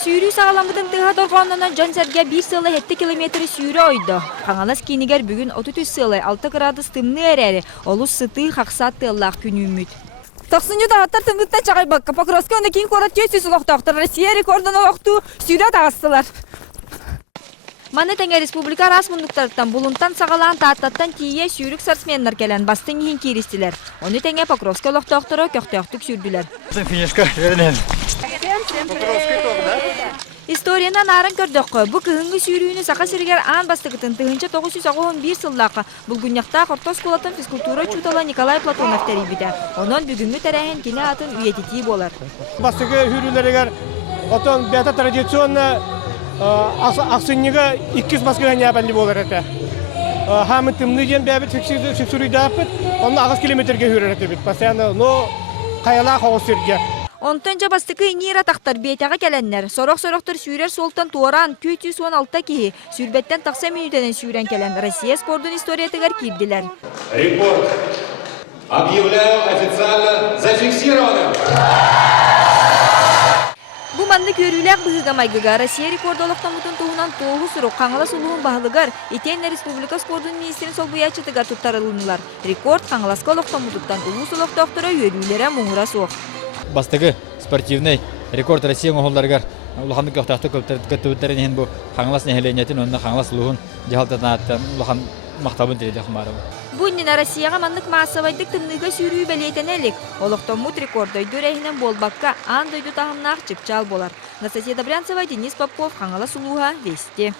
Сүйрүү сағаламытын тыға торғанынан жан сәрге 1 сылы 7 километр сүйрі ойды. Қаңалас кейінігер бүгін 33 сылы 6 градус тымны әрәрі, олыс сыты қақсат тыллақ күн үміт. Тоқсынжы дағаттар тымдықтан чағай баққа, Покровский онда кейін қорат көсіз ұлықтақтыр, Россия рекордын ұлықту сүйрі тағыстылар. Маны тәңе республика расмындықтарыттан бұлынтан сағалан тааттаттан тие сүйрік сарсменнар кәлін бастың ең керістілер. Оны тәңе Покровский ұлықтақтыры көқтіяқтық сүрділер. Историяна нарын көрдөккө. Бу кыһыңгы сүйрүүнү сака сиргер аан бастыгытын тыгынча 991 сыллакка булгуньякта Хортос кулатын физкультура чутала Николай Платонов терибите. Онон бүгүнгү терехин кине атын уетити болар. Бастыгы хүрүүлеригер отон бета традиционно аксынныга 2 баскыгanya балли болар эте. Хамы тымны ден бәбит фиксируйдапыт, онна 9 километрге хүрөрөтө бит. Постоянно но каяла хосырга. Онтон жабастыкы нира тақтар бетаға кәләннер. Сорок-сороктор сүйрер солтан туаран 216 кихи сүйрбеттен тақса минутенен сүйрен кәлән. Россия спордун историятыгар кирдилер. Рекорд объявляю официально зафиксированным. Бу манны көрүләк быһыга майгыга Россия рекорд олоқтамытын туһунан тоғу сурук қаңала сулуын бағылыгар Итен Республика спордун министрин солбуячытыгар туттарылынылар. Рекорд қаңаласка олоқтамытыттан улус олоқтоқтора үйөрүүлері мұңыра соқ. Бастыгы спортивный рекорд Россия оголларгар улаханды көктөктө көттөбүттерин бу хаңлас нехеленетин онна хаңлас лугун жалтатааттан улахан мактабын тирде хмары. Буннина Россияга маннык массавайдык тымныга сүйрүү белетенелик. Олоқтомут рекордой дөрәһинен болбакка ан дойду тахымнак чыкчал болар. Анастасия Добрянцева, Денис Попков, Хаңала Сулуга, Вести.